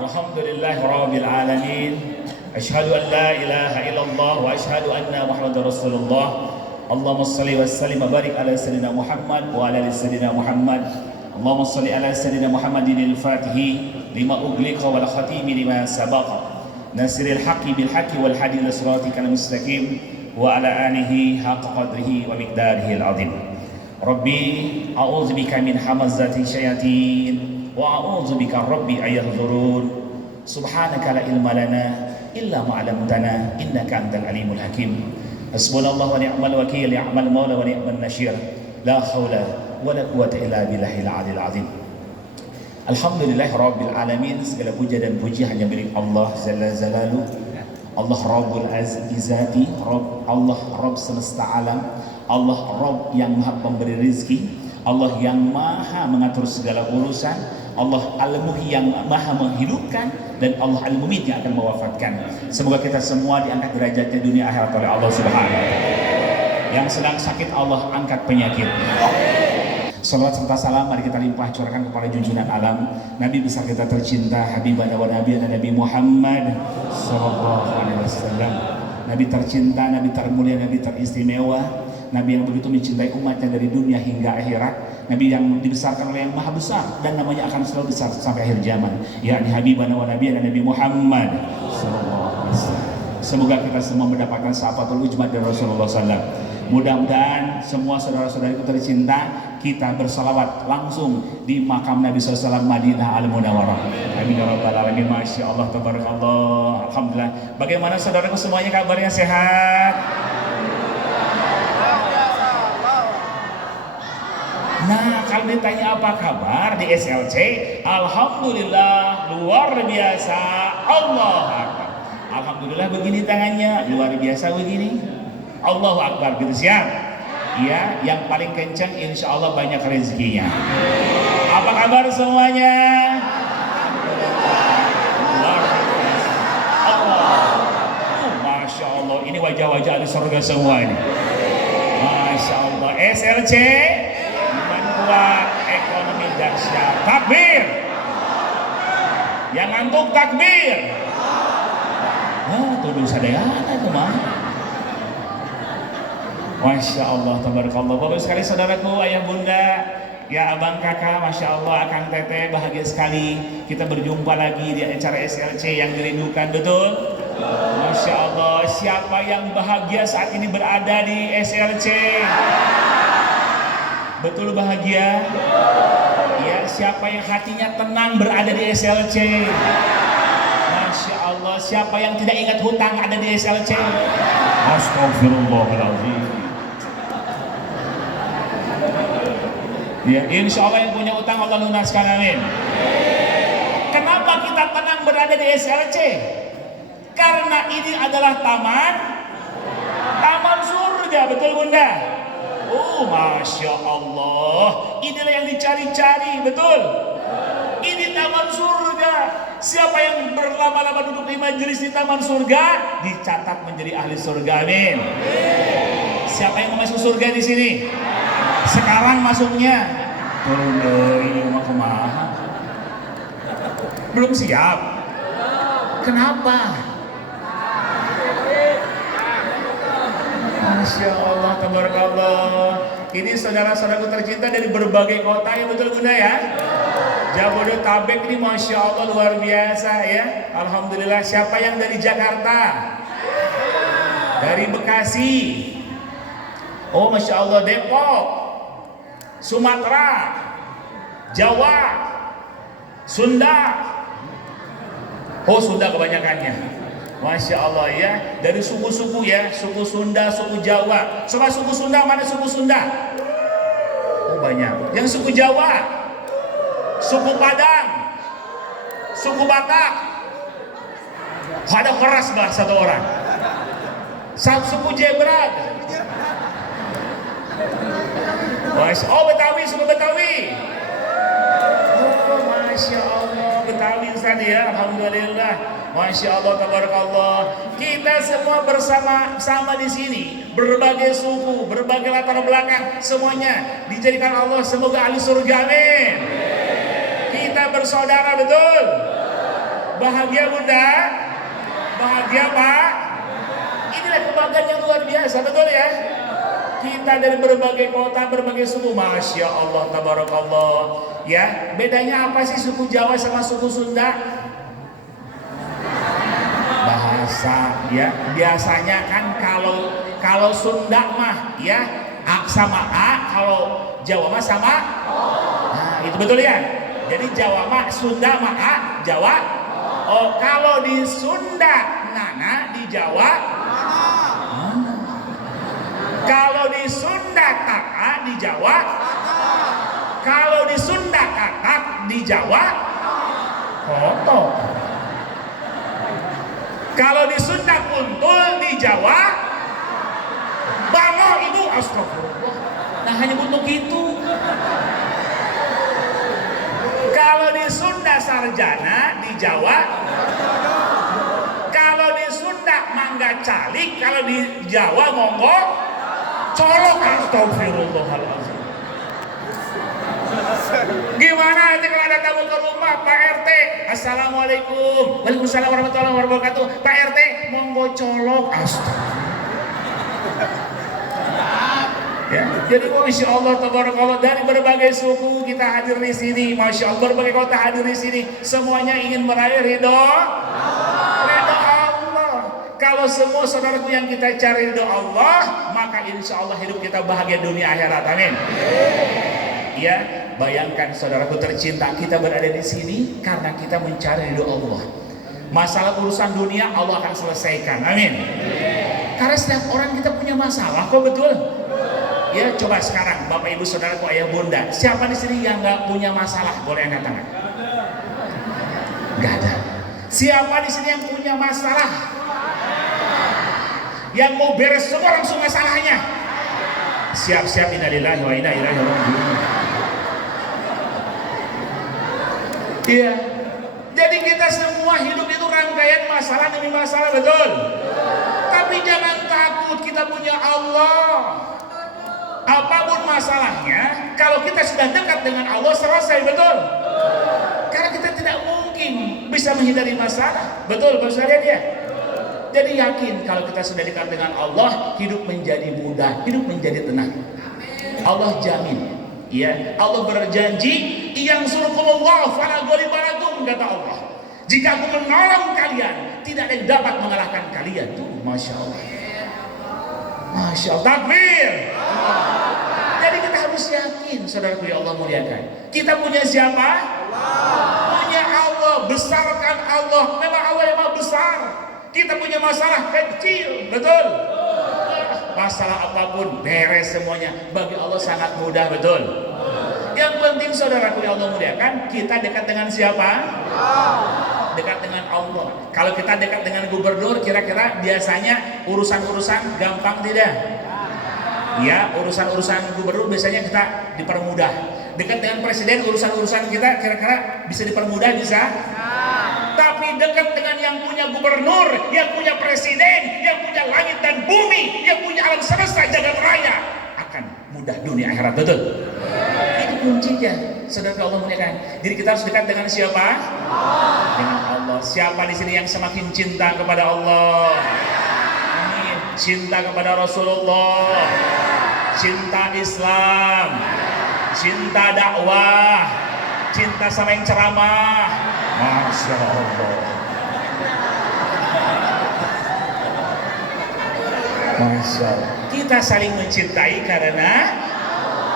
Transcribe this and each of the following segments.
Alhamdulillahi Rabbil Alamin. Asyhadu an la ilaha illallah wa asyhadu anna Muhammadar Rasulullah. Allahumma salli wa sallim wa barik ala Sayyidina Muhammad wa ala ali Sayyidina Muhammad. Allahumma salli ala Sayyidina Muhammadin al-Fatihi lima ughliqa wal khatimi lima sabaqa. Nasiril haqqi bil haqqi wal hadi ila siratikal mustaqim wa ala alihi haqqa qadrihi wa miqdarihi al-azim. Rabbi a'udzubika min hamazati syayatin wa a'udzubika rabbi ayahdurun. Subhanaka la ilma lana illa ma 'allamtana innaka antal alimul hakim. Hasbunallahu wa ni'mal wakil, ni'mal maula wa ni'man nasyir. La haula wa la quwwata illa billahil 'aliyil 'azim. Alhamdulillahi rabbil alamin. Segala puja dan puji hanya milik Allah Jalla Jalaluhu. Allah Rabbul Izzati, Allah Rabb semesta alam, Allah Rabb yang maha pemberi rizki, Allah yang maha mengatur segala urusan, Allah Al-Muhyi yang maha menghidupkan, dan Allah Al-Mumit yang akan mewafatkan. Semoga kita semua diangkat derajatnya dunia akhirat oleh Allah Subhanahu wa Ta'ala. Yang sedang sakit Allah angkat penyakit. Salawat serta salam mari kita limpah curahkan kepada junjungan alam Nabi besar kita tercinta Habibana wa Nabiyana Nabi Muhammad sallallahu alaihi wasallam. Nabi tercinta, Nabi termulia, Nabi teristimewa, Nabi yang begitu mencintai umatnya dari dunia hingga akhirat, Nabi yang dibesarkan oleh yang maha besar dan namanya akan selalu besar sampai akhir zaman, yakni Habibana wa Nabiyana Nabi Muhammad sallallahu alaihi wasallam. Semoga kita semua mendapatkan syafatul ujmat dari Rasulullah SAW. Mudah-mudahan semua saudara-saudariku tercinta kita bersalawat langsung di makam Nabi SAW Madinah Al-Munawwarah. Amin ya rabbal alamin. Masya Allah, tabarakallah, alhamdulillah. Bagaimana saudaraku semuanya, kabarnya sehat? Nah, kalau ditanya apa kabar di SLC, alhamdulillah luar biasa. Allah Akbar. Alhamdulillah begini tangannya, luar biasa begini. Allahu Akbar, gitu, siap? Ya, yang paling kencang insya Allah banyak rezekinya. Apa kabar semuanya? Luar biasa. Allah. Masya Allah, ini wajah-wajah di surga semua ini. Masya Allah. SLC membuat ekonomi dahsyat. Takbir. Yang ngantuk takbir. Tuduh sadayana itu mah. Masya Allah, tabarakallah. Bapak sekali saudaraku, ayah bunda, ya abang kakak, masya Allah, akang teteh, bahagia sekali kita berjumpa lagi di acara SLC yang dirindukan, betul? Masya Allah, siapa yang bahagia saat ini berada di SLC? Betul bahagia? Ya, siapa yang hatinya tenang berada di SLC? Masya Allah, siapa yang tidak ingat hutang ada di SLC? Astagfirullahaladzim. Ya, insya Allah yang punya utang Allah lunaskan, amin. Kenapa kita tenang berada di SLC? Karena ini adalah taman surga, betul bunda? Masya Allah, inilah yang dicari-cari, betul? Ini taman surga. Siapa yang berlama-lama duduk di majelis di taman surga dicatat menjadi ahli surga, amin. Siapa yang mau masuk surga di sini? Sekarang masuknya. Turun dari rumah kemana? Belum siap. Kenapa? Masya Allah, tabarakallah. Ini saudara-saudaraku tercinta dari berbagai kota, ya betul bunda ya? Jabodetabek ini masya Allah luar biasa ya. Alhamdulillah. Siapa yang dari Jakarta? Dari Bekasi? Masya Allah. Depok, Sumatera, Jawa, Sunda. Sunda kebanyakannya. Masya Allah ya. Dari suku-suku ya, suku Sunda, suku Jawa. Sama suku Sunda, mana suku Sunda? Banyak. Yang suku Jawa, suku Padang, suku Batak. Ada keras bah satu orang. Suku Jebrat. Betawi, suku Betawi. Masya Allah, Betawi Ustaz ya, alhamdulillah. Masya Allah, tabarakallah. Kita semua bersama-sama di sini, berbagai suku, berbagai latar belakang, semuanya dijadikan Allah semoga ahli surga, amin. Kita bersaudara, betul? Bahagia bunda? Bahagia pak? Inilah kebanggaan yang luar biasa, betul ya? Kita dari berbagai kota, berbagai suku, Masya Allah, Tabarakallah. Ya, bedanya apa sih suku Jawa sama suku Sunda? Bahasa, ya. Biasanya kan kalau Sunda mah, ya, A sama A, kalau Jawa mah sama. Nah, itu betul ya. Jadi Jawa mah Sunda mah A, Jawa. Oh, kalau di Sunda Nana, di Jawa Nana. Kalau di Sunda kakak, di Jawa. Kalau di Sunda kakak, di Jawa koto. Kalau di Sunda kuntul, di Jawa bango. Itu astagfirullah. Nah, hanya untuk itu. Kalau di Sunda sarjana, di Jawa. Kalau di Sunda mangga calik, kalau di Jawa monggo colok. Astagfirullahaladzim. Gimana nanti kalau ada tamu ke rumah, Pak RT, Assalamualaikum, Waalaikumsalam warahmatullahi wabarakatuh, Pak RT monggo colok. Astagfirullah. Ya, jadi Masya Allah, Tabarakallah, dari berbagai suku kita hadir di sini, Masya Allah, berbagai kota hadir di sini, semuanya ingin meraih ridho Allah. Kalau semua saudaraku yang kita cari ridho Allah, maka insya Allah hidup kita bahagia dunia akhirat. Amin. Ya, bayangkan saudaraku tercinta, kita berada di sini karena kita mencari ridho Allah. Masalah urusan dunia Allah akan selesaikan. Amin. Karena setiap orang kita punya masalah, kok betul? Ya, coba sekarang Bapak Ibu Saudaraku, ayah bunda, siapa di sini yang nggak punya masalah? Boleh angkat tangan. Nggak ada. Siapa di sini yang punya masalah? Yang mau beres semua langsung masalahnya? Siap-siap, innalillahi wa inna ilaihi raji'un. Iya. Jadi kita semua hidup itu rangkaian masalah demi masalah, betul? Tapi jangan takut, kita punya Allah. Apapun masalahnya, kalau kita sudah dekat dengan Allah, selesai, betul? Karena kita tidak mungkin bisa menghindari masalah, betul Pak Ustadz ya? Jadi yakin kalau kita sudah dekat dengan Allah, hidup menjadi mudah, hidup menjadi tenang. Allah jamin, ya. Allah berjanji, yang surukumullah fala ghaliba, kata Allah. Jika aku menolong kalian, tidak ada yang dapat mengalahkan kalian. Tuh, Masya Allah. Masya Allah, takbir. Jadi kita harus yakin, saudaraku ya Allah muliakan. Kita punya siapa? Allah. Punya Allah, besarkan Allah. Memang Allah yang maha besar. Kita punya masalah kecil, betul? Masalah apapun beres semuanya. Bagi Allah sangat mudah, betul? Yang penting saudaraku ya Allah muliakan, kita dekat dengan siapa? Dekat dengan Allah. Kalau kita dekat dengan gubernur, kira-kira biasanya urusan-urusan gampang tidak? Ya, urusan-urusan gubernur biasanya kita dipermudah. Dekat dengan presiden, urusan-urusan kita kira-kira bisa dipermudah, bisa? Tapi dekat dengan yang punya gubernur, yang punya presiden, yang punya langit dan bumi, yang punya alam semesta jagat raya, akan mudah dunia akhirat, betul? Ini kuncinya, saudara Allah muliakan. Jadi kita harus dekat dengan siapa? Dengan Allah. Siapa di sini yang semakin cinta kepada Allah? Amin. Cinta kepada Rasulullah, cinta Islam, cinta dakwah, cinta sama yang ceramah. Masya Allah. Masya Allah. Kita saling mencintai karena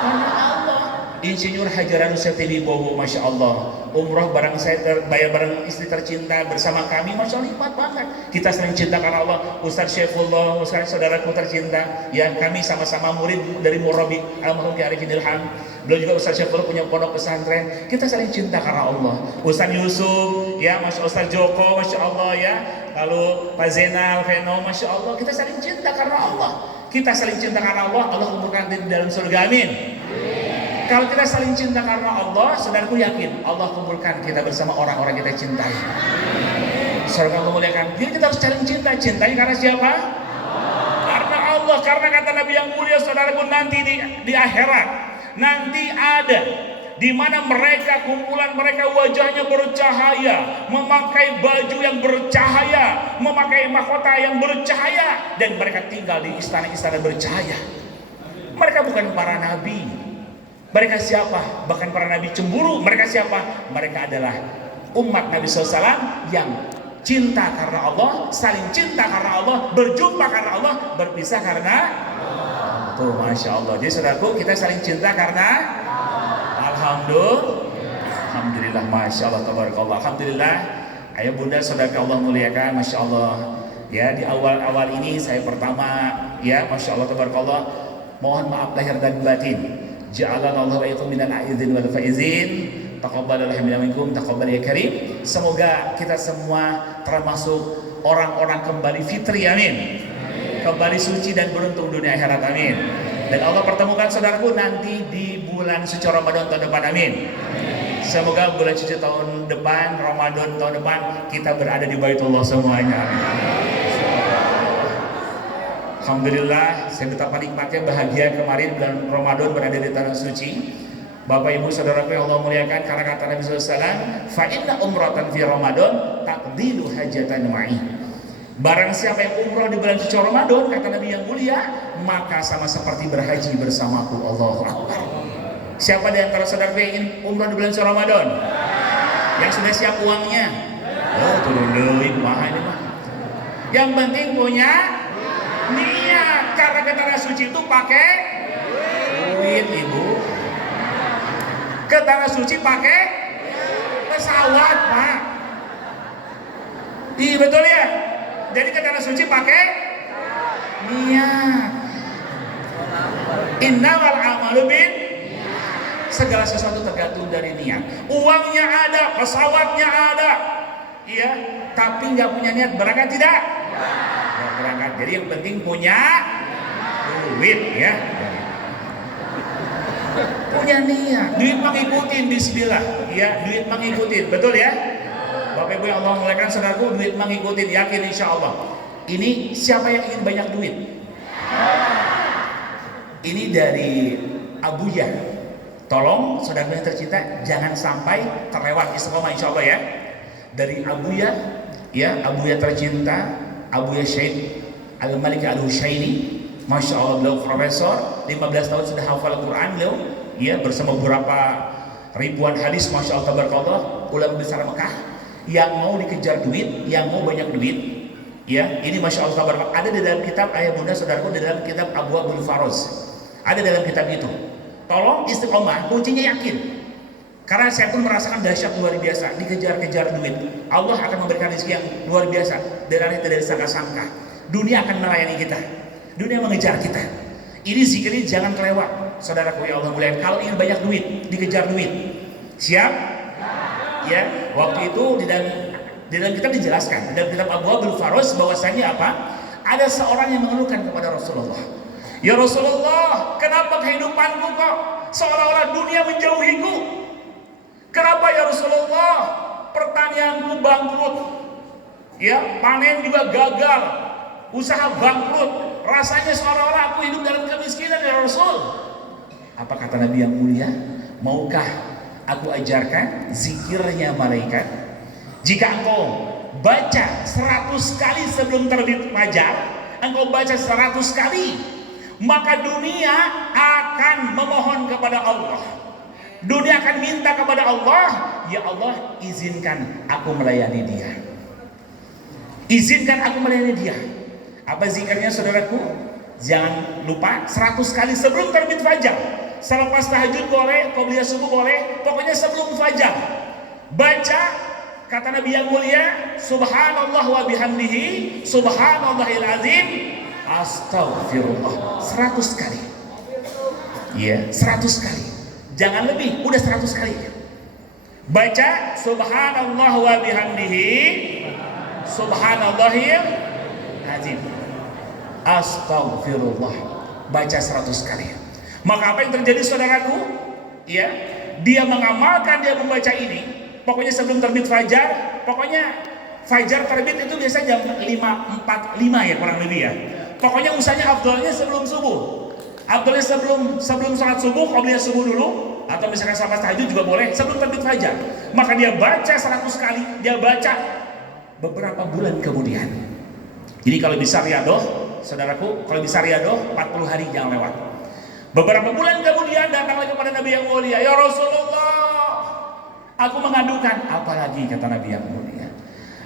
Allah. Insinyur Hajaran Nusantara Bowo, Masya Allah, umroh bareng saya bayar bareng istri tercinta bersama kami, Masya Allah, hebat banget. Kita saling cinta karena Allah. Ustaz Syaifullah, Ustaz saudaraku tercinta, ya kami sama-sama murid dari Murabi almarhum Ki Arifin Ilham. Beliau juga Ustaz Syaifullah punya pondok pesantren. Kita saling cinta karena Allah. Ustaz Yusuf, ya Masya Ustaz Joko, Masya Allah ya. Lalu Pak Zainal, Veno, Masya Allah. Kita saling cinta karena Allah. Kita saling cinta karena Allah. Allah kumpulkan di dalam surga, amin. Kalau kita saling cinta karena Allah, saudaraku yakin Allah kumpulkan kita bersama orang-orang kita cintai. Saudara Allah muliakan. Jadi kita harus saling cinta. Cintanya karena siapa? Karena Allah. Karena kata Nabi yang mulia, saudaraku, nanti di akhirat nanti ada di mana mereka, kumpulan mereka wajahnya bercahaya, memakai baju yang bercahaya, memakai mahkota yang bercahaya, dan mereka tinggal di istana-istana bercahaya. Mereka bukan para nabi. Mereka siapa? Bahkan para nabi cemburu. Mereka siapa? Mereka adalah umat Nabi SAW yang cinta karena Allah, saling cinta karena Allah, berjumpa karena Allah, berpisah karena tuh, Masya Allah. Jadi saudaraku, kita saling cinta karena Alhamdulillah, Masya Allah, tabarakallah. Alhamdulillah, ayah bunda saudara Allah muliakan, Masya Allah. Ya, di awal-awal ini saya pertama, ya, Masya Allah, tabarakallah, mohon maaf lahir dan batin. Ja'alana Allah wa iyyakum minal a'idzin wal faizin. Taqabbalallahu minna minkum, taqabbal ya karim. Semoga kita semua termasuk orang-orang kembali fitri, amin. Kembali suci dan beruntung dunia akhirat, amin. Dan Allah pertemukan saudaraku nanti di bulan suci Ramadan tahun depan, amin. Semoga bulan suci tahun depan, Ramadan tahun depan, kita berada di Baitullah semuanya, amin. Alhamdulillah, saya betapa nikmatnya bahagia kemarin bulan Ramadan berada di tanah suci. Bapak ibu saudaraku yang Allah muliakan, karena kata Nabi SAW, fa inna umratan fi Ramadan taqdilu hajatan ma'i. Barang siapa yang umrah di bulan suci Ramadan, kata Nabi yang mulia, maka sama seperti berhaji bersamaku. Allahu Akbar. Siapa di antara saudara yang ingin umrah di bulan suci Ramadan? Yang sudah siap uangnya? Oh, turun dulu, mahal ini mah. Yang penting punya niat, karena ke tanah suci itu pakai duit, ibu. Ke tanah suci pakai pesawat, Pak. Iya, betul ya. Jadi ke tanah suci pakai niat. Innamal a'malu bin, segala sesuatu tergantung dari niat. Uangnya ada, pesawatnya ada, iya, tapi nggak punya niat, berangkat tidak? Nggak berangkat. Jadi yang penting punya duit, ya. Punya niat, duit mengikutin, bismillah, ya, duit mengikutin, betul ya. Bapak ibu yang Allah muliakan saudaraku, duit mengikutin, yakin insya Allah. Ini siapa yang ingin banyak duit? Ini dari Abuya. Tolong saudara yang tercinta, jangan sampai terlewat istiqomah insya Allah ya. Dari Abuya, ya, Abuya tercinta, Abuya Syekh Al-Malik Al-Hushaini. Masya Allah, beliau profesor, 15 tahun sudah hafal Quran beliau, ya, bersama beberapa ribuan hadis, Masya Allah, tabarakallah, ulama besar Mekah. Yang mau dikejar duit, yang mau banyak duit, ya, ini Masya Allah, tabarakallah, ada di dalam kitab ayah bunda saudaraku, di dalam kitab Abu Abdul Faroz, ada dalam kitab itu. Tolong istiqomah, kuncinya yakin. Karena saya pun merasakan dahsyat luar biasa, dikejar-kejar duit. Allah akan memberikan rezeki yang luar biasa, dari tidak disangka-sangka. Dunia akan melayani kita, dunia mengejar kita. Ini zikirnya jangan kelewat, saudaraku ya Allah muliakan. Kalau ingin banyak duit, dikejar duit, siap? Ya, waktu itu di dalam kitab dijelaskan, di dalam kitab Abu Abdul Faroz, bahwasanya apa? Ada seorang yang mengeluhkan kepada Rasulullah, ya Rasulullah, kenapa kehidupanku kok seolah-olah dunia menjauhiku? Kenapa ya Rasulullah? Pertanianku bangkrut, ya, panen juga gagal, usaha bangkrut, rasanya seolah-olah aku hidup dalam kemiskinan ya Rasul. Apa kata Nabi yang mulia? Maukah aku ajarkan zikirnya malaikat? Jika engkau baca 100 kali sebelum terbit fajar, engkau baca 100 kali, maka dunia akan memohon kepada Allah. Dunia akan minta kepada Allah, ya Allah, izinkan aku melayani dia. Izinkan aku melayani dia. Apa zikirnya saudaraku? Jangan lupa 100 kali sebelum terbit fajar. Selepas tahajud boleh, qobliyah subuh boleh, pokoknya sebelum fajar. Baca kata Nabi yang mulia, subhanallah wa bihamdihi, subhanallahil azim, astaghfirullah, 100 kali. Iya, 100 kali. Jangan lebih, udah 100 kali. Baca subhanallah wa bihamdihi, subhanallahil azim, astaghfirullah. Baca 100 kali. Maka apa yang terjadi saudaraku? Ya, dia mengamalkan, dia membaca ini. Pokoknya sebelum terbit fajar, pokoknya fajar terbit itu biasa jam 5.45 ya kurang lebih ya. Pokoknya usahanya afdolnya sebelum subuh. Afdolnya sebelum salat subuh, qobliyah subuh dulu. atau misalkan selepas tahajud juga boleh, sebelum terbit fajar. Maka dia baca 100 kali, dia baca beberapa bulan kemudian. Jadi kalau bisa riadoh, saudaraku, kalau bisa riadoh 40 hari jangan lewat. Beberapa bulan kemudian datang lagi kepada Nabi yang mulia, ya Rasulullah, aku mengadukan. Apalagi kata Nabi yang mulia,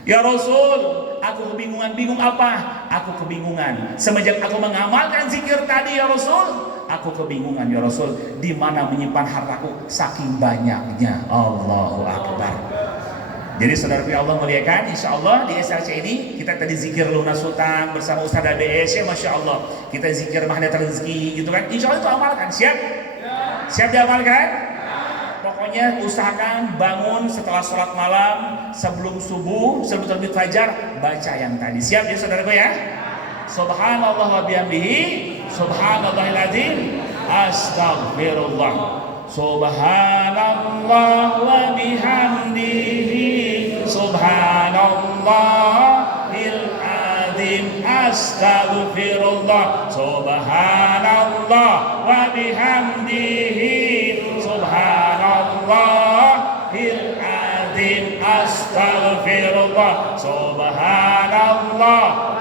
ya Rasul, aku kebingungan. Bingung apa? Aku kebingungan. Semenjak aku mengamalkan zikir tadi ya Rasul, aku kebingungan ya Rasul, di mana menyimpan hartaku saking banyaknya. Allahu Akbar. Jadi saudara Allah muliakan, insya Allah di SRC ini kita tadi zikir lunas hutang bersama Ustaz ABS ya, masya Allah. Kita zikir mahdat rezeki gitu kan, insya Allah itu amalkan. Siap? Siap diamalkan? Pokoknya usahakan bangun setelah sholat malam, sebelum subuh, sebelum terbit fajar, baca yang tadi. Siap ya saudaraku ya? Subhanallah wa bihamdihi, subhanallahil azim, astaghfirullah. Subhanallah wa bihamdihi, subhanallahil azim, astaghfirullah. Subhanallah wa bihamdihi, subhanallahil azim, astaghfirullah. Subhanallah,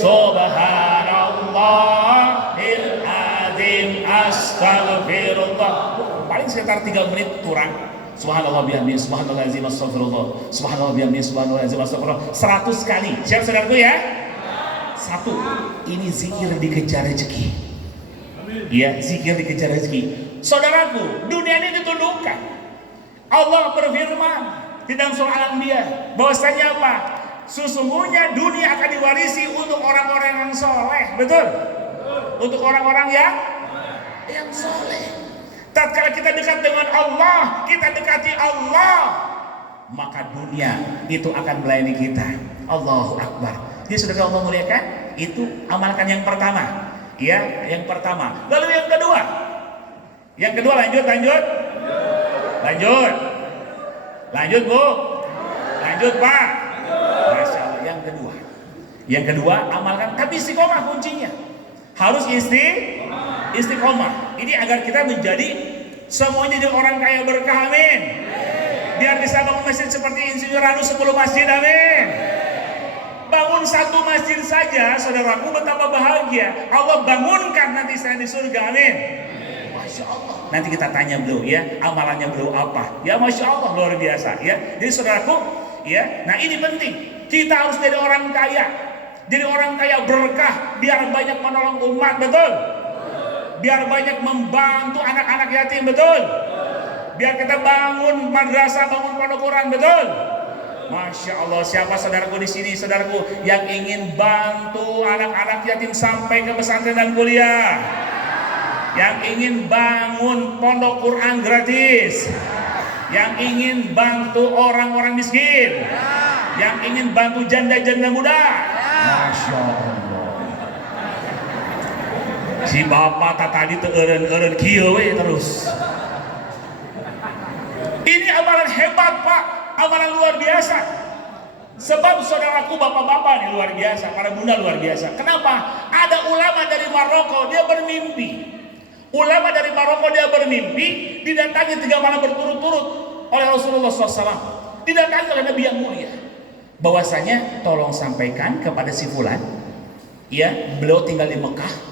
subhanallahil azim, astaghfirullah. Paling sekitar 3 menit kurang. Subhanallah bihamdihi, subhanallahil azim, astaghfirullah. Subhanallah bihamdihi, subhanallahil azim, astaghfirullah. 100 kali. Siap saudaraku ya? 1. Ini zikir dikejar rezeki. Ya, zikir dikejar rezeki. Saudaraku, dunia ini ditundukkan. Allah berfirman di dalam surah Al-Anbiya bahwasanya apa? Sesungguhnya dunia akan diwarisi untuk orang-orang yang soleh. Betul? Untuk orang-orang yang soleh. Tatkala kita dekat dengan Allah, kita dekati Allah, maka dunia itu akan melayani kita. Allahu Akbar. Jadi saudara Allah muliakan, itu amalkan yang pertama. Ya, yang pertama. Lalu yang kedua. Yang kedua lanjut. Lanjut Bu. Lanjut Pak. Masya Allah. Yang kedua amalkan, tapi istiqomah kuncinya. Harus istiqomah. Ini agar kita menjadi semuanya jadi orang kaya berkah, amin. Biar bisa bangun masjid seperti Insinyur Anu 10 masjid, amin. Bangun 1 masjid saja, saudaraku, betapa bahagia. Allah bangunkan nanti saya di surga, amin. Masya Allah. Nanti kita tanya beliau ya, amalannya beliau apa? Ya Masya Allah, luar biasa ya. Jadi saudaraku, ya, nah ini penting. Kita harus jadi orang kaya. Jadi orang kaya berkah, biar banyak menolong umat, betul? Biar banyak membantu anak-anak yatim, betul? Biar kita bangun madrasah, bangun pondok Quran, betul? Masya Allah, siapa saudaraku di sini, saudaraku yang ingin bantu anak-anak yatim sampai ke pesantren dan kuliah? Yang ingin bangun pondok Quran gratis? Yang ingin bantu orang-orang miskin? Yang ingin bantu janda-janda muda? Masya Allah. Si bapak tadi eren kieu we terus. Ini amalan hebat Pak, amalan luar biasa. Sebab saudaraku, bapak-bapak nih luar biasa, para bunda luar biasa. Kenapa? Ada ulama dari Maroko, dia bermimpi. Ulama dari Maroko dia bermimpi, didatangi 3 malam berturut-turut oleh Rasulullah SAW. Didatangi oleh Nabi yang mulia. Bahwasanya tolong sampaikan kepada si fulan, ya, beliau tinggal di Mekah.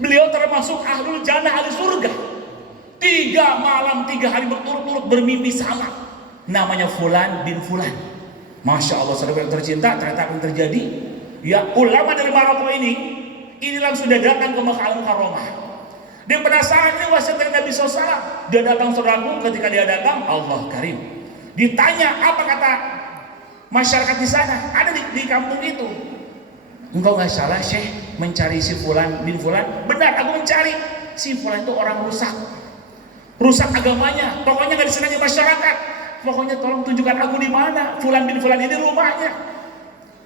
Beliau termasuk ahlul jannah, ahli surga. 3 malam 3 hari berturut-turut bermimpi sama. Namanya Fulan bin Fulan. Masya Allah, saudara yang tercinta, ternyata akan terjadi. Ya, ulama dari Maroko ini langsung sudah datang ke Mekah Al-Mukarramah. Dia penasaran, ini wasiat dari Nabi SAW. Dia datang, saudaraku, ketika dia datang, Allah Karim. Ditanya apa kata masyarakat di sana, ada di kampung itu. Engkau nggak salah Syekh mencari si Fulan bin Fulan. Benar, aku mencari. Si Fulan itu orang rusak agamanya. Pokoknya nggak disenangi masyarakat. Pokoknya tolong tunjukkan aku di mana Fulan bin Fulan ini rumahnya.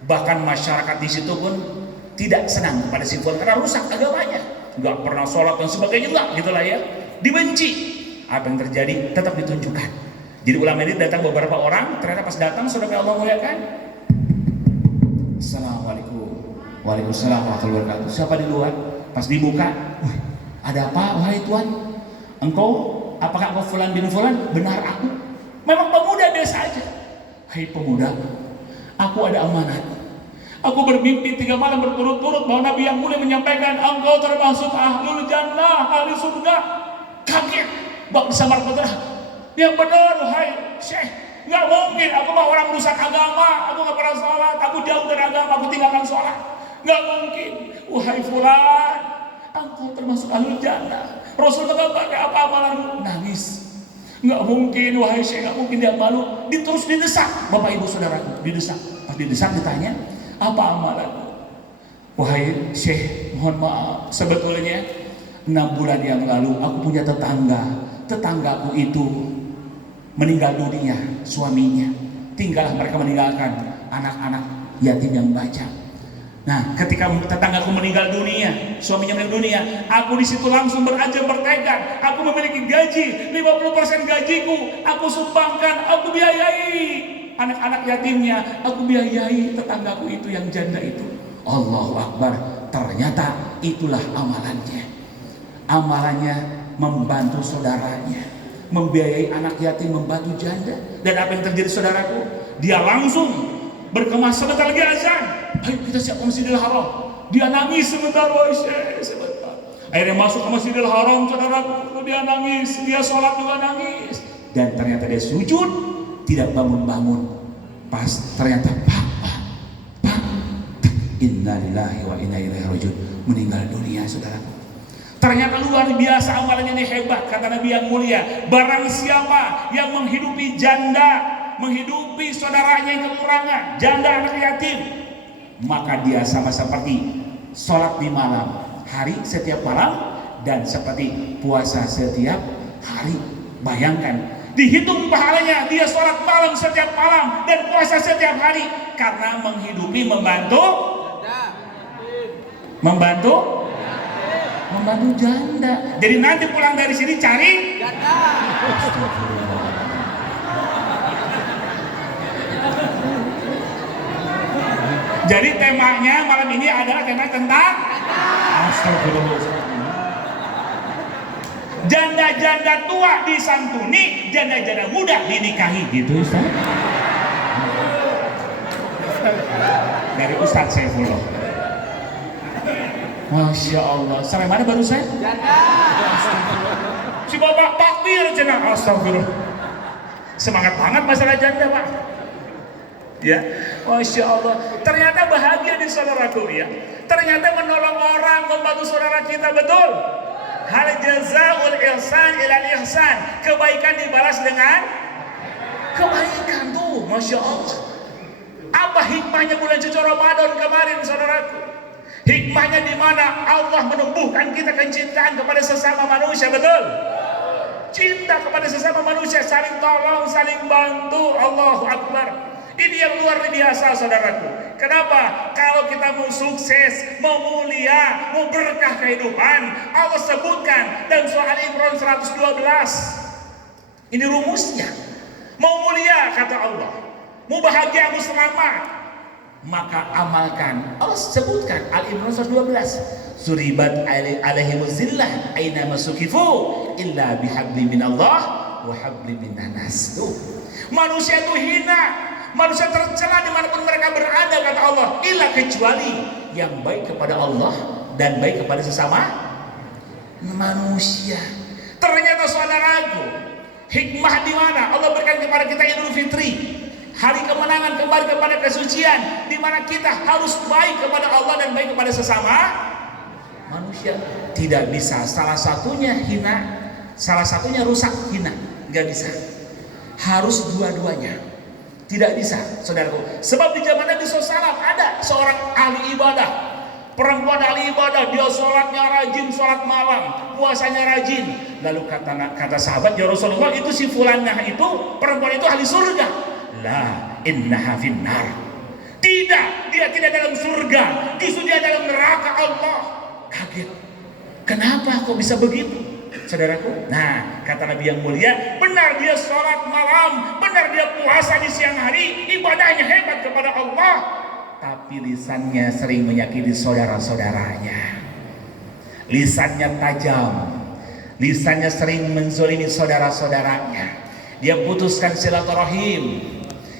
Bahkan masyarakat di situ pun tidak senang pada si Fulan karena rusak agamanya. Nggak pernah sholat dan sebagainya, nggak gitulah ya. Dibenci. Apa yang terjadi? Tetap ditunjukkan. Jadi ulama ini datang beberapa orang. Ternyata pas datang saudara Allah muliakan. Assalamualaikum. Waalaikumsalam warahmatullahi wabarakatuh. Siapa di luar? Pas dibuka, Ada apa wahai Tuhan? Engkau, apakah engkau fulan bin fulan? Benar aku. Memang pemuda biasa aja. Hai pemuda, aku ada amanat. Aku bermimpi 3 malam berturut-turut bahwa Nabi yang mulia menyampaikan engkau termasuk ahlul jannah, ahli surga. Kaget, bak samar putra. Yang benar wahai Syekh, nggak mungkin. Aku mah orang rusak agama, aku nggak pernah sholat, aku jauh dari agama, aku tinggalkan sholat. Nggak mungkin. Wahai fulan, engkau termasuk ahlul jannah. Rasul kata apa amalanmu? Nangis. Nggak mungkin wahai Syekh, nggak mungkin. Dia malu, terus didesak. Bapak ibu saudaraku, didesak. Pas didesak ditanya, apa amalanmu? Wahai Syekh, mohon maaf, sebetulnya 6 bulan yang lalu aku punya tetanggaku itu meninggal dunia, suaminya. Tinggallah mereka meninggalkan anak-anak yatim yang baca. Nah, ketika tetanggaku meninggal dunia, suaminya meninggal dunia, aku di situ langsung berajam bertekad. Aku memiliki gaji, 50% gajiku aku sumbangkan, aku biayai anak-anak yatimnya, aku biayai tetanggaku itu yang janda itu. Allahu Akbar. Ternyata itulah amalannya. Amalannya membantu saudaranya, membiayai anak yatim, membantu janda. Dan apa yang terjadi saudaraku? Dia langsung berkemas sebentar lagi azan. Ayo kita siap ke Masjidil Haram. Dia nangis sebentar, sebentar. Akhirnya masuk ke Masjidil Haram, saudaraku. Dia nangis, dia sholat juga nangis. Dan ternyata dia sujud, tidak bangun-bangun. Pas ternyata Pak, innalillahi wa inna ilaihi rajiun, meninggal dunia, saudaraku. Ternyata luar biasa amalannya ini, hebat. Kata Nabi yang mulia, barang siapa yang menghidupi janda, menghidupi saudaranya yang kekurangan, janda anak yatim, maka dia sama seperti sholat di malam hari setiap malam dan seperti puasa setiap hari. Bayangkan, dihitung pahalanya dia sholat malam setiap malam dan puasa setiap hari karena menghidupi, membantu janda. Jadi nanti pulang dari sini cari janda. Jadi temanya malam ini adalah tema tentang janda-janda tua disantuni, janda-janda muda dinikahi, gitu Ustaz. Dari Ustaz Saifullah. Masya Allah. Sampai mana baru saya? Janda. Si bapak takbir jenah. Astagfirullah. Semangat banget masalah janda, Pak. Ya, Masya Allah. Ternyata bahagia di saudaraku, ya. Ternyata menolong orang, membantu saudara kita, betul. Hal jazaul ihsan ilal ihsan. Kebaikan dibalas dengan kebaikan tuh, Masya Allah. Apa hikmahnya bulan suci Ramadan kemarin, saudaraku? Hikmahnya di mana Allah menumbuhkan kita kecintaan kepada sesama manusia, betul? Cinta kepada sesama manusia, saling tolong, saling bantu. Allahu Akbar. Ini yang luar biasa, saudaraku. Kenapa? Kalau kita mau sukses, mau mulia, mau berkah kehidupan, Allah sebutkan dalam surah Al-Imran 112. Ini rumusnya. Mau mulia, kata Allah, mau bahagia, mau selamat, maka amalkan. Allah sebutkan Al-Imran 112. Suribat alaihimuz zillah aina masukifu illa bihabli minallah wa habli minan nas. Tuh. Manusia itu hina, manusia tercela dimanapun mereka berada, kata Allah, illa kecuali yang baik kepada Allah dan baik kepada sesama manusia. Ternyata saudaraku, hikmah di mana Allah berikan kepada kita Idul Fitri, hari kemenangan kembali kepada kesucian, di mana kita harus baik kepada Allah dan baik kepada sesama manusia. Tidak bisa salah satunya hina, salah satunya rusak, hina, nggak bisa. Harus dua-duanya. Tidak bisa, saudaraku. Sebab di zaman Nabi SAW ada seorang ahli ibadah, perempuan ahli ibadah, dia sholatnya rajin, sholat malam, puasanya rajin. Lalu kata sahabat, ya Rasulullah, itu si fulanah itu, perempuan itu ahli surga. La innaha finnar. Tidak, dia tidak dalam surga, justru dia dalam neraka Allah. Kaget. Kenapa kok bisa begitu, saudaraku? Nah, kata Nabi yang mulia, benar dia sholat malam, benar dia puasa di siang hari, ibadahnya hebat kepada Allah, tapi lisannya sering menyakiti saudara-saudaranya. lisannya tajam, lisannya sering menzolimi saudara-saudaranya, dia putuskan silaturahim,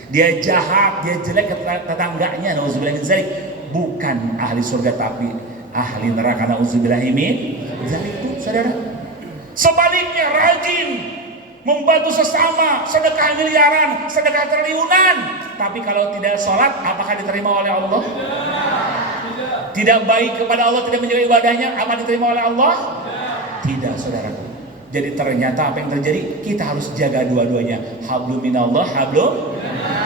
dia jahat, dia jelek ke tetangganya, nauzubillah min dzalik, bukan ahli surga tapi ahli neraka, nauzubillah min dzalik, saudara. Sebaliknya rajin membantu sesama, sedekah miliaran, sedekah triliunan, tapi kalau tidak sholat, apakah diterima oleh Allah? Tidak baik kepada Allah, tidak menjaga ibadahnya, apa diterima oleh Allah? Tidak, saudaraku. Jadi ternyata apa yang terjadi? Kita harus jaga dua-duanya. Hablum minallah, hablum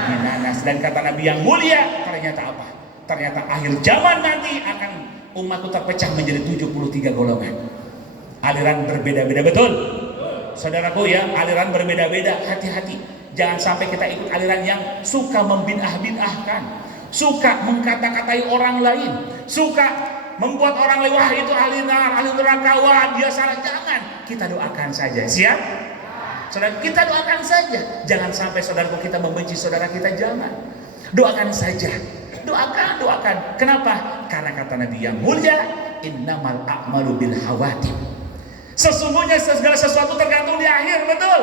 minanas. Dan kata Nabi yang mulia, ternyata apa? Ternyata akhir zaman nanti akan umatku terpecah menjadi 73 golongan. Aliran berbeda-beda, betul? Saudaraku ya, aliran berbeda-beda, hati-hati. Jangan sampai kita ikut aliran yang suka membid'ah-bid'ahkan, suka mengkata-katai orang lain, suka membuat orang lain, wah itu ahli neraka, wah dia salah. Jangan, kita doakan saja. Siap? Saudara, kita doakan saja. Jangan sampai saudaraku kita membenci saudara kita, jangan. Doakan saja. Doakan. Kenapa? Karena kata Nabi yang mulia, innamal a'malu bil hawatim. Sesungguhnya segala sesuatu tergantung di akhir, betul?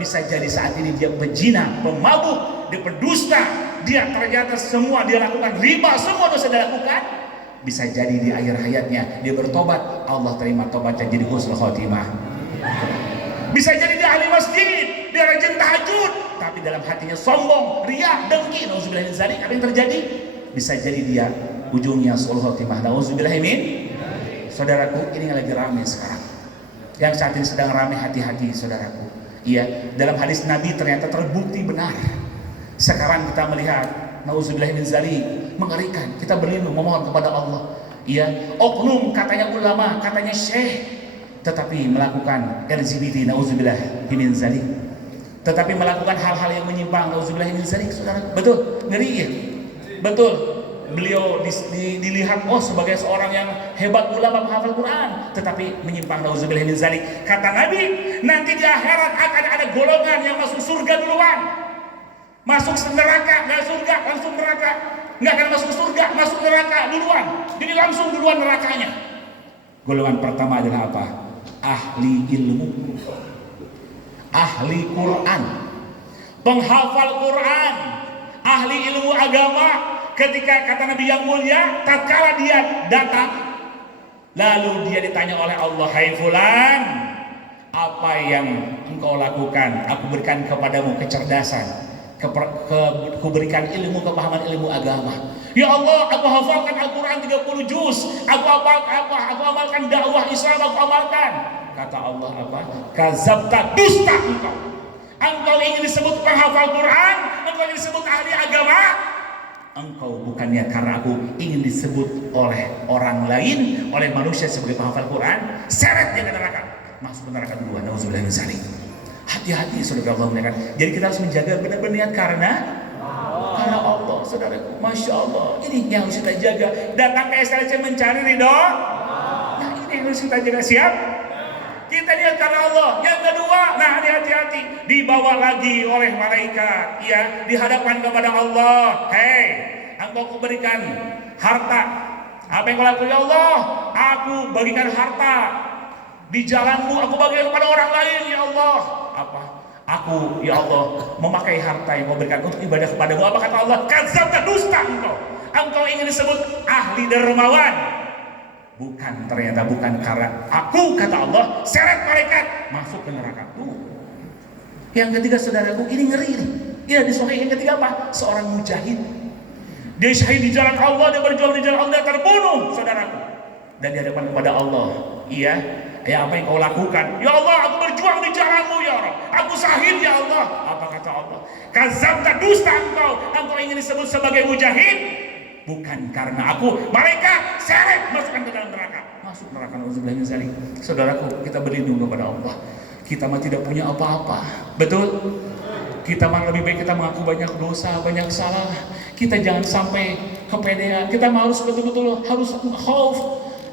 Bisa jadi saat ini dia pezina, pemabuk, dia berdusta, dia ternyata semua dia lakukan riba, semua dosa dia lakukan. Bisa jadi di akhir hayatnya dia bertobat, Allah terima tobatnya jadi husnul khotimah. Bisa jadi dia ahli masjid, dia rajin tahajud, tapi dalam hatinya sombong, riya, dengki, nauzubillah min dzalik. Apa yang terjadi? Bisa jadi dia ujungnya husnul khotimah, nauzubillah min. Saudaraku, ini yang lagi ramai sekarang. Yang saat ini sedang ramai, hati-hati saudaraku. Iya, dalam hadis Nabi ternyata terbukti benar. Sekarang kita melihat, nauzubillah min dzalik, mengerikan. Kita berlindung, memohon kepada Allah. Iya, oknum katanya ulama, katanya syekh, tetapi melakukan LGBT, nauzubillah min dzalik. Tetapi melakukan hal-hal yang menyimpang, nauzubillah min dzalik, saudara. Betul, ngeri ya? Betul. Beliau dilihat sebagai seorang yang hebat, ulama, penghafal Quran, tetapi menyimpang, nauzubillah min dzalik. Kata Nabi, nanti di akhirat akan ada golongan yang masuk surga duluan, masuk neraka, nggak surga, langsung neraka. Nggak akan masuk surga, masuk neraka duluan. Jadi langsung duluan nerakanya. Golongan pertama adalah apa? Ahli ilmu, ahli Quran, penghafal Quran, ahli ilmu agama. Ketika kata Nabi yang mulia, tatkala dia datang, lalu dia ditanya oleh Allah, hai fulan, apa yang engkau lakukan? Aku berikan kepadamu kecerdasan, aku berikan ilmu, kepahaman ilmu agama. Ya Allah, aku hafalkan Al-Quran 30 juz, aku amalkan dakwah Islam, aku amalkan. Kata Allah apa? Kazabta, dusta engkau. Engkau ingin disebut penghafal Quran, engkau ingin disebut ahli agama. Engkau bukannya karena aku ingin disebut oleh orang lain, oleh manusia sebagai penghafal Quran, seret dia ke neraka, masuk ke neraka duluan, nauzubillah min dzalik. Hati-hati saudara Allah muliakan. Jadi kita harus menjaga benar-benar niat karena Allah, saudaraku. Masya Allah, ini yang harus kita jaga. Datang ke SLC mencari ridho, nah ini yang harus kita jaga. Siap? Kita lihat karena Allah. Yang kedua, nah hati-hati, dibawa lagi oleh malaikat, ya, dihadapkan kepada Allah. Hei, engkau berikan harta. Apa yang kau lakukan? Ya Allah, aku bagikan harta di jalanmu, aku bagikan kepada orang lain. Ya Allah, apa? Aku, ya Allah, memakai harta yang kau berikan untuk ibadah kepadamu. Apa kata Allah? Kadzabta, dusta engkau. Engkau ingin disebut ahli dermawan. Bukan, ternyata bukan karena aku, kata Allah, seret malaikat masuk ke neraka. Yang ketiga saudaraku, ini ngeri ini. Iya, di Sahih yang ketiga apa? Seorang mujahid. Dia syahid di jalan Allah, dia berjuang di jalan Allah, dia terbunuh, saudaraku. Dan di hadapan kepada Allah. Iya, ya apa yang kau lakukan? Ya Allah, aku berjuang di jalanmu ya Allah. Aku syahid ya Allah. Apa kata Allah? Kadzabta, dusta engkau. Engkau ingin disebut sebagai mujahid? Bukan karena aku, mereka seret masukkan ke dalam neraka, masuk neraka, nauzubillah min dzalik. Saudaraku, kita berlindung kepada Allah. Kita mah tidak punya apa-apa, betul? Kita mah lebih baik kita mengaku banyak dosa, banyak salah. Kita jangan sampai kepedean. Kita mah harus betul-betul harus khauf,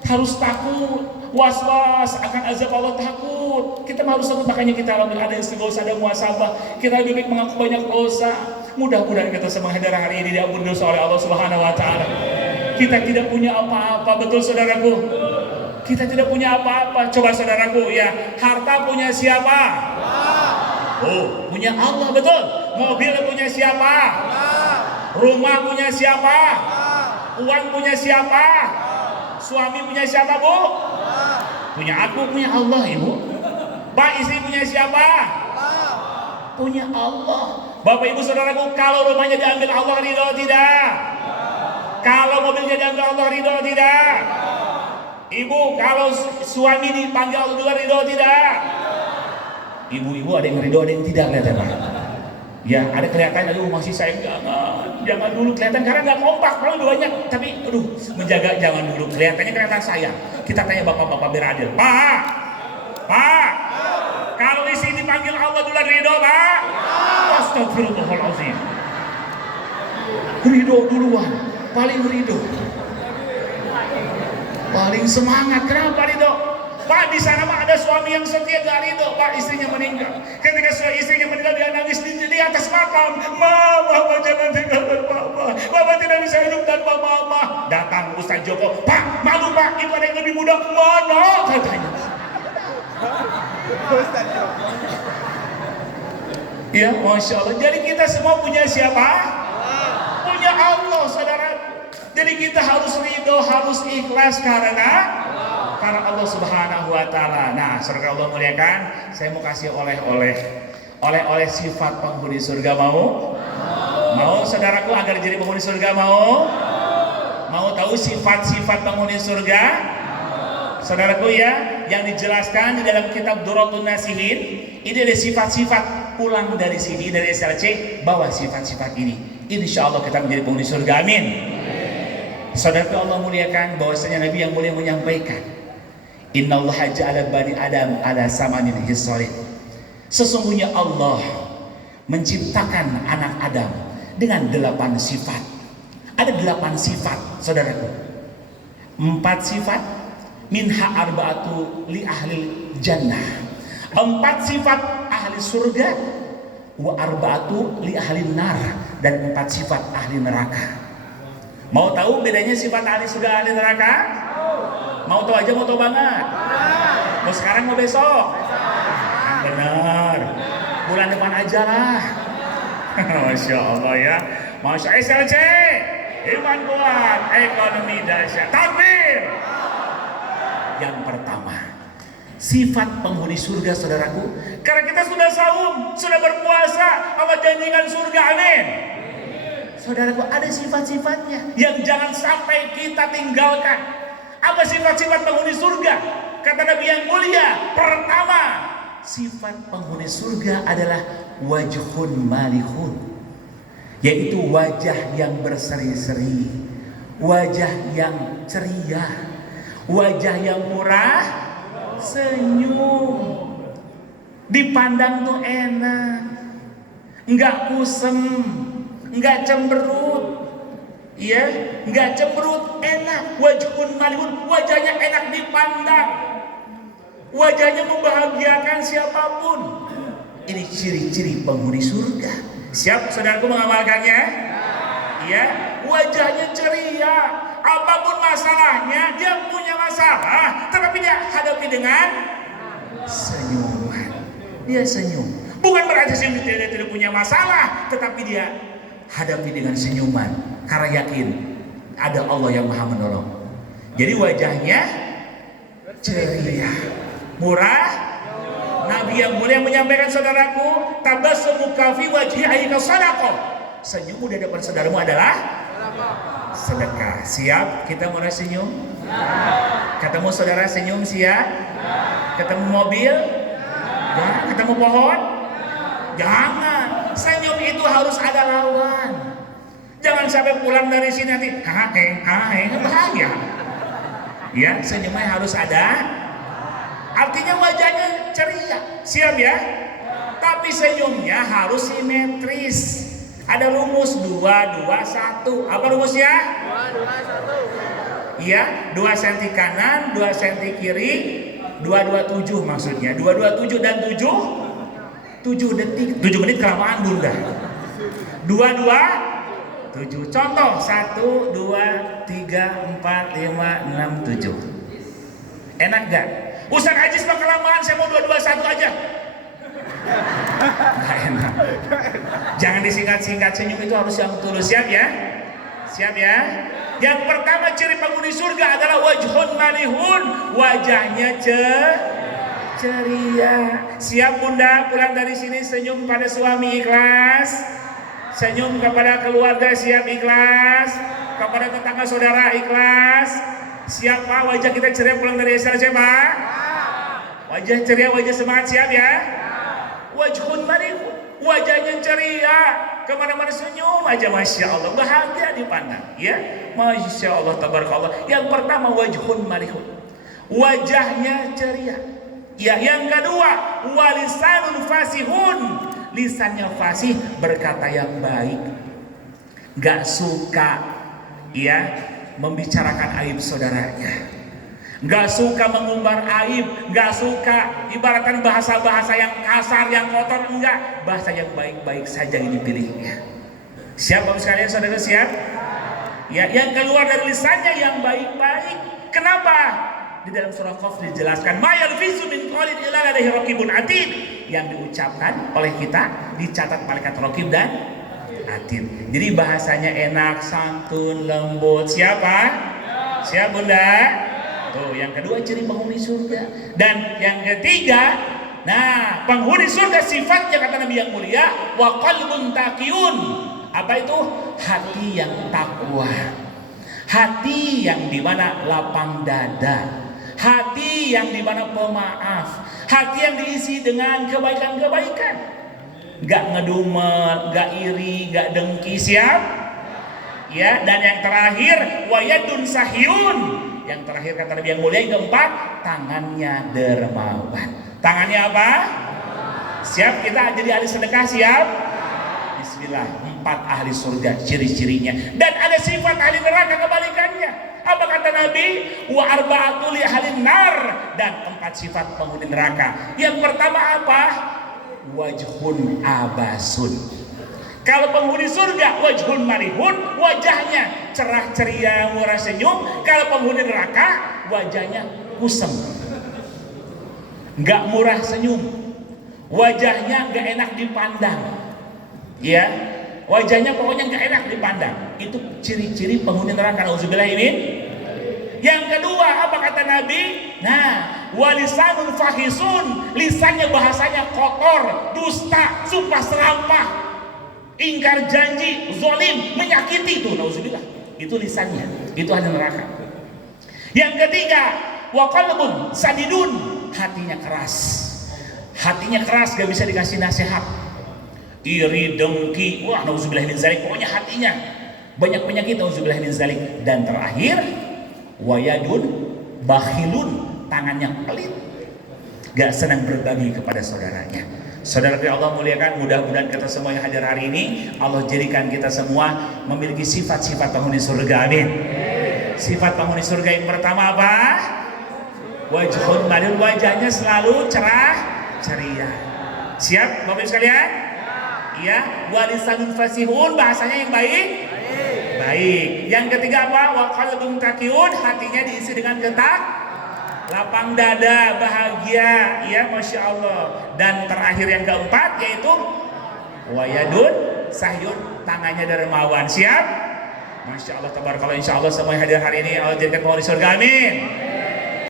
harus takut, was-was akan azab Allah, takut. Kita mah harus takut, makanya kita ada istighosah, ada muhasabah. Kita lebih baik mengaku banyak dosa. Mudah-mudahan kita semua hari ini diampuni dosa oleh Allah Subhanahu wa taala. Kita tidak punya apa-apa, betul saudaraku? Kita tidak punya apa-apa. Coba saudaraku ya, harta punya siapa? Oh, punya Allah, betul. Mobil punya siapa? Rumah punya siapa? Uang punya siapa? Suami punya siapa, Bu? Punya aku, punya Allah, Ibu. Pak, istri punya siapa? Punya Allah. Bapak Ibu saudaraku, kalau rumahnya diambil Allah, ridho tidak? Kalau mobilnya diambil Allah, ridho tidak? Ibu, kalau suami dipanggil Allah juga, ridho tidak? Ibu-ibu ada yang ridho, ada yang tidak, kelihatan Pak. Ya, ada kelihatan, aduh masih sayang, jangan dulu kelihatan karena nggak kompak, kalau banyak. Tapi, aduh, menjaga jangan dulu. Kelihatannya kelihatan sayang. Kita tanya bapak-bapak biar adil. Pak, kalau istri dipanggil Allah dulu ridho, Pak? Astagfirullahaladzim. Ridho duluan, paling ridho, paling semangat. Kenapa ridho? Pak, di sana mah ada suami yang setia, gak ridho, Pak, istrinya meninggal. Ketika istrinya meninggal, dia nangis di atas makam. Mama, jangan tinggalkan Papa. Papa tidak bisa hidup tanpa Mama. Datang Ustaz Joko, Pak, malu Pak, itu ada yang lebih muda. Mana? Katanya. Ya, Masya Allah. Jadi kita semua punya siapa? Punya Allah, saudara. Jadi kita harus ridho, harus ikhlas karena Allah Subhanahu wa Ta'ala. Nah, saudara Allah muliakan, saya mau kasih oleh sifat penghuni surga. Mau saudaraku agar jadi penghuni surga? Mau tahu sifat-sifat penghuni surga? Saudaraku ya, yang dijelaskan di dalam kitab Duratun Nasihin, ini ada sifat-sifat. Pulang dari sini, dari SLC, bawa sifat-sifat ini. Insya Allah kita menjadi penghuni surga, amin. Saudaraku Allah muliakan, bahwasanya Nabi yang mulia menyampaikan, Innallaha ja'ala bani Adam ala samanin hisarin. Sesungguhnya Allah menciptakan anak Adam dengan 8 sifat. Ada 8 sifat, saudaraku. 4 sifat, minha arba'atu li ahli jannah. 4 sifat ahli surga, wa arba'atu li ahli nar, dan 4 sifat ahli neraka. Mau tahu bedanya sifat ahli surga ahli neraka? Mau tahu aja, mau tahu banget? Mau sekarang, mau besok? Benar, bulan depan aja lah. Masya Allah ya, Masya SLC, iman kuat, ekonomi dahsyat, takbir. Yang pertama, sifat penghuni surga, saudaraku, karena kita sudah saum, sudah berpuasa, Allah janjikan surga, amin. Saudaraku, ada sifat-sifatnya yang jangan sampai kita tinggalkan. Apa sifat-sifat penghuni surga? Kata Nabi yang mulia, pertama, sifat penghuni surga adalah wajhun malihun, yaitu wajah yang berseri-seri, wajah yang ceria, wajah yang murah, senyum, dipandang tuh enak, enggak kusem, enggak cemberut, ya, enggak cemberut, enak. Wajhun malihun, wajahnya enak dipandang, wajahnya membahagiakan siapapun. Ini ciri-ciri penghuni surga. Siap saudaraku mengamalkannya? Ya, wajahnya ceria. Apapun masalahnya, dia punya masalah, tetapi dia hadapi dengan senyuman. Dia senyum. Bukan berarti dia tidak punya masalah, tetapi dia hadapi dengan senyuman, karena yakin ada Allah yang Maha Menolong. Jadi wajahnya ceria, murah. Nabi yang mulia menyampaikan, saudaraku, tabassumu fi wajhi ayyuka sadaqah. Senyummu di depan saudaramu adalah sedekah. Siap? Kita mulai senyum? Ketemu saudara senyum, siap? Ketemu mobil? Ya. Ketemu pohon? Jangan. Senyum itu harus ada lawan. Jangan sampai pulang dari sini nanti bahaya. Ya, senyumnya harus ada. Artinya wajahnya ceria. Siap ya? Tapi senyumnya harus simetris. Ada rumus 2, 2, 1. Apa rumusnya? 2, 2, 1. Iya, 2 cm kanan, 2 cm kiri, 2, 2, 7 maksudnya. 2, 2, 7 dan 7 detik. 7 menit kelamaan bunda. 2, 2, 7. Contoh 1, 2, 3, 4, 5, 6, 7. Enak gak? Ustaz Ajis mah kelamaan, saya mau 221 aja. Nggak enak. Jangan disingkat-singkat, senyum itu harus yang tulus. Siap ya? Siap ya? Yang pertama ciri penghuni surga adalah wajhun malihun, wajahnya ceria. Siap bunda, pulang dari sini senyum pada suami ikhlas, senyum kepada keluarga siap ikhlas, kepada tetangga saudara ikhlas. Siapa wajah kita ceria pulang dari acara siapa? Wajah ceria, wajah semangat, siap ya? Wajhun malihun, wajahnya ceria, kemana-mana senyum aja, masya Allah, bahagia dipandang, ya, masya Allah, tabarakallah. Yang pertama wajhun malihun, wajahnya ceria. Ya, yang kedua walisanun fasihun, lisannya fasih, berkata yang baik, gak suka ya membicarakan aib saudaranya, gak suka mengumbar aib, gak suka ibaratkan bahasa-bahasa yang kasar, yang kotor, enggak, bahasa yang baik-baik saja ini pilihnya. Siap Bapak sekalian, saudara siap? Ya, yang keluar dari lisannya yang baik-baik. Kenapa? Di dalam surah Qaf dijelaskan, ma yalfizu min qawlin illa ladaihi raqibun atid, yang diucapkan oleh kita dicatat malaikat raqib dan atid. Jadi bahasanya enak, santun, lembut. Siapa? Siap bunda? Tuh, yang kedua ciri penghuni surga. Dan yang ketiga, nah, penghuni surga sifatnya kata Nabi yang mulia, wa qalbun taqiyun. Apa itu? Hati yang takwa. Hati yang dimana lapang dada. Hati yang dimana pemaaf. Hati yang diisi dengan kebaikan-kebaikan. Gak ngedumel, gak iri, gak dengki. Siap? Ya, dan yang terakhir wayadun sahyun. Yang terakhir kata Nabi yang mulia, yang keempat, tangannya dermawan. Tangannya apa? Siap kita jadi ahli sedekah, siap? Bismillah, 4 ahli surga ciri-cirinya. Dan ada sifat ahli neraka kebalikannya. Apa kata Nabi? Wa arba'atul ahlin nar, dan 4 sifat penghuni neraka. Yang pertama apa? Wajhun abasun. Kalau penghuni surga wajhun marihun, wajahnya cerah ceria, murah senyum. Kalau penghuni neraka wajahnya kusem, nggak murah senyum, wajahnya nggak enak dipandang, ya, wajahnya pokoknya nggak enak dipandang. Itu ciri-ciri penghuni neraka. Nauzubillah ini. Yang kedua apa kata Nabi? Nah, walisanul fahisun, lisannya bahasanya kotor, dusta, sumpah serampah, ingkar janji, zolim, menyakiti. Itu nauzubillah, itu lisannya, itu ahli neraka. Yang ketiga, wa qalbun sadidun, hatinya keras. Hatinya keras, gak bisa dikasih nasihat. Iri, dengki, wah nauzubillah min zalik, pokoknya hatinya banyak penyakit, nauzubillah min zalik. Dan terakhir, wayadun bakhilun, tangannya pelit, gak senang berbagi kepada saudaranya. Saudara yang Allah muliakan, mudah-mudahan kita semua yang hadir hari ini Allah jadikan kita semua memiliki sifat-sifat penghuni surga. Amin. Sifat penghuni surga yang pertama apa? Wajhun malihun, wajahnya selalu cerah ceria. Siap Bapak sekalian? Iya. Walisanun fasihun, bahasanya yang baik. Baik. Yang ketiga apa? Wa qalbun taqiyun, hatinya diisi dengan ketak, lapang dada, bahagia, ya, masya Allah. Dan terakhir yang keempat yaitu wayadun sahyun, tangannya dermawan. Siap? Masya Allah, tabarakallah. Insya Allah semua yang hadir hari ini Allah jadikan penghuni surga. Amin.